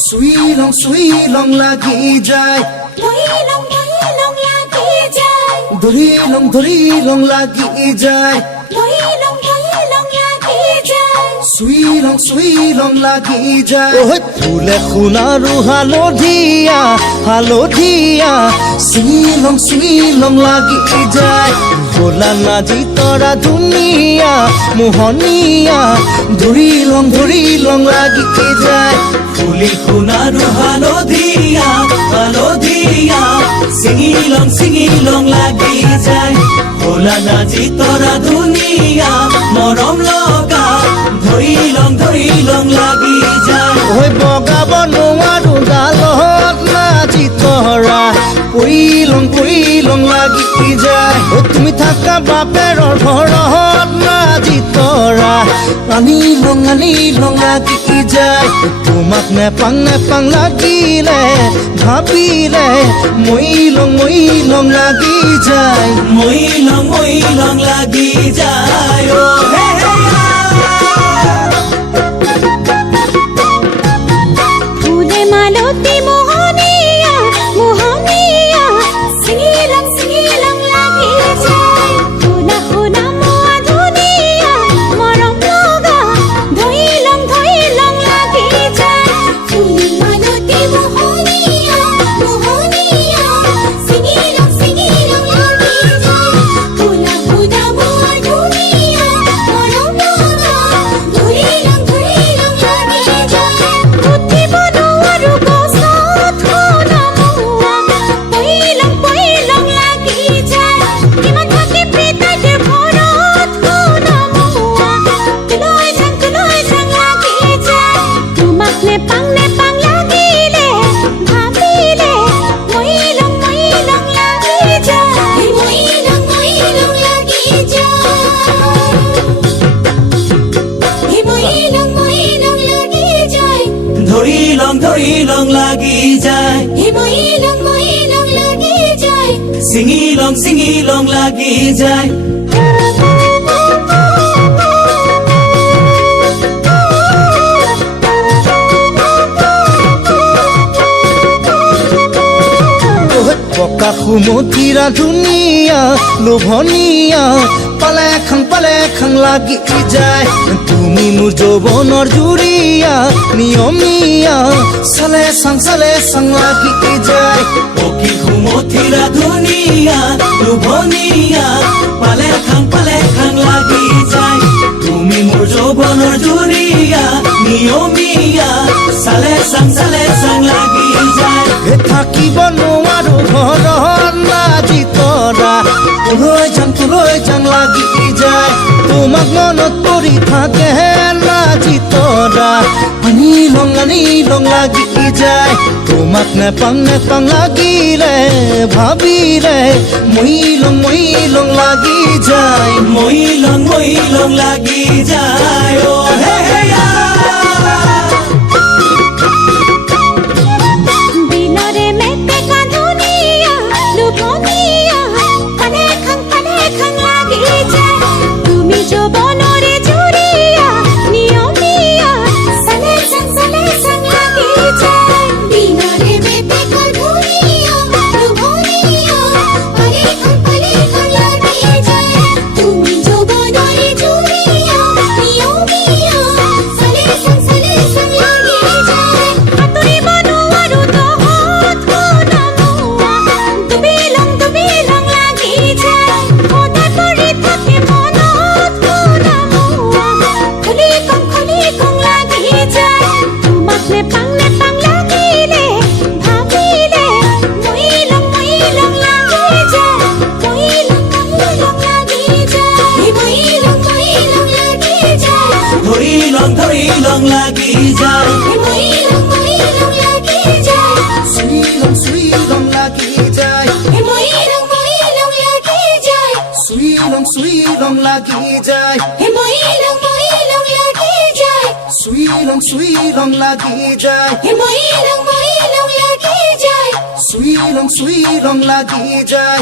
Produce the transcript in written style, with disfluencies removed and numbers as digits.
সুই লং লাগি যায় ধৰি লং লাগি যায় সুই লং লাগি যায় ঐ ফুলে সোণাৰু হালধীয়া সুই লং লাগি যায় ভোলা নাজি তৰা ধুনীয়া মোহনীয়া ধৰি লং লাগি যায় ফুলি সোণাৰু হালধীয়া ছিঙি লং লাগি যায় ভোলা নাজি তৰা ধুনীয়া মৰম লগা ধৰি লং লাগি যায় ঐ বগাব নোৱাৰো গালত নাজি তৰা পৰি লং লাগি যায় ঐ তুমি থাকা বাপেৰৰ ঘৰত নাজি তৰা আনি লং লাগি যায় তোমাক নেপাং লাগিলে ভাবিলে মই লং লাগি যায় মই লং লাগি যায় ও হে ফুলে মালতী মোহনীয়া ছিঙি লং লাগি যায় শুনা মোৱা ধুনীয়া মৰম লগা ধৰি লং লাগি যায় ফুলে মালতী মোহনীয়া ছিঙি লং লাগি যায় শুনা মোৱা ধুনীয়া মৰম লগা ধৰি লং লাগি যায় উঠিব নোৱাৰো গছত শুনা মোৱা পৰি লং লাগি যায় কিমান থাকি প্ৰীতাইৰ ঘৰত শুনা মোৱা তুলৈ যাং লাগি যায় তোমাক নেপাং লাগিলে ভাবিলে মই লং লাগি যায় মই লং লাগি যায় মই লং লাগি যায় ধৰি লং লাগি যায় মই লং লাগি যায় ছিঙি লং লাগি যায় পকা সুমথিৰা ধুনীয়া লোভনীয়া পালে খাং লাগি যায় তুমি মোৰ যৌৱনৰ জুৰিয়া নিয়মীয়া চালে চাং লাগি যায় পকি সুমথিৰা ধুনীয়া লোভনীয়া পালে খাং লাগি যায় তুমি মোৰ যৌৱনৰ জুৰিয়া নিয়মীয়া চালে চাং লাগি যায় থাকিব নোৱাৰো ঘৰত নাজি তৰা তুলৈ যাং লাগি যায় তোমাক মনত পৰি থাকে নাজি তৰা আনি লং লাগি যায় তোমাক নেপাং লাগিলে ভাবিলে মই লং লাগি যায় মই লং লাগি যায় ও হে দিনৰে মেটেকা ধুনীয়া লোভনীয়া পালে খাং লাগি যায় তুমি যৌৱনৰে জুৰিয়া নিয়মীয়া চালে চাং লাগি যায় দিনৰে মেটেকা ধুনীয়া লোভনীয়া পালে খাং লাগি যায় তুমি যৌৱনৰে জুৰিয়া নিয়মীয়া চালে চাং লাগি যায় আঁতৰিব নোৱাৰো তহঁত শুনা মোৱা ডুবি লং লাগি যায় সদায় পৰি থাকে মনত শুনা মোৱা খুলি কং লাগি যায় তোমাক নেপাং লাগিলে ভাবিলে মই লং লাগি যায় মই লং লাগি যায় মই লং লাগি যায় ধৰি লং লাগি যায় মই লং লাগি যায় সুই লং লাগি যায় মই লং লাগি যায় সুই লং লাগি যায় মই লং লাগি যায় সুই লং লাগি যায় মই লং লাগি যায় সুই লং লাগি যায়